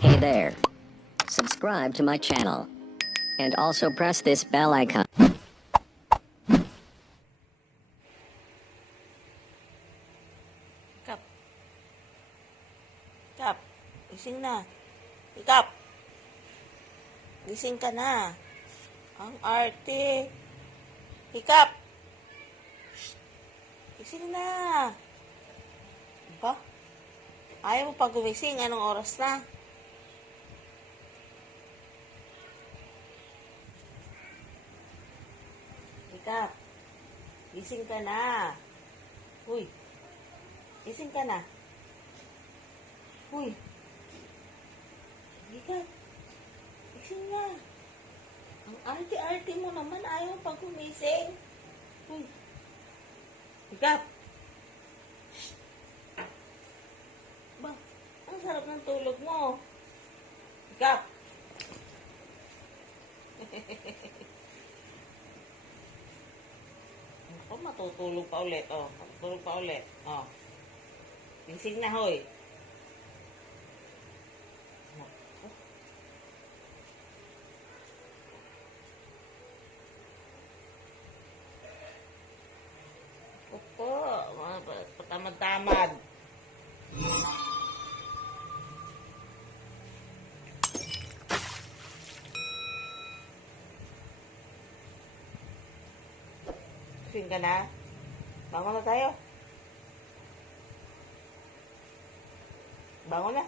Hey there. Subscribe to my channel. And also press this bell icon. Kap. Kap. Gising na. Kap. Gising ka na. Ang arte. Hikap. Gising na. Ba? Ayaw mo pa gumising. Anong oras na? Hikap. Gising ka na. Uy. Gising ka na. Uy. Hikap. Gising na. Ang arte-arte mo naman. Ayaw mo pa gumising. Uy. Hikap. Ba, ang sarap ng tulog mo. Hikap. Ako, matutulog pa ulit. Oh, matutulog pa ulit. Oh. Gising na, hoy. Opo, patamad-tamad. Gising ka na? Bangon na tayo. Bangon na.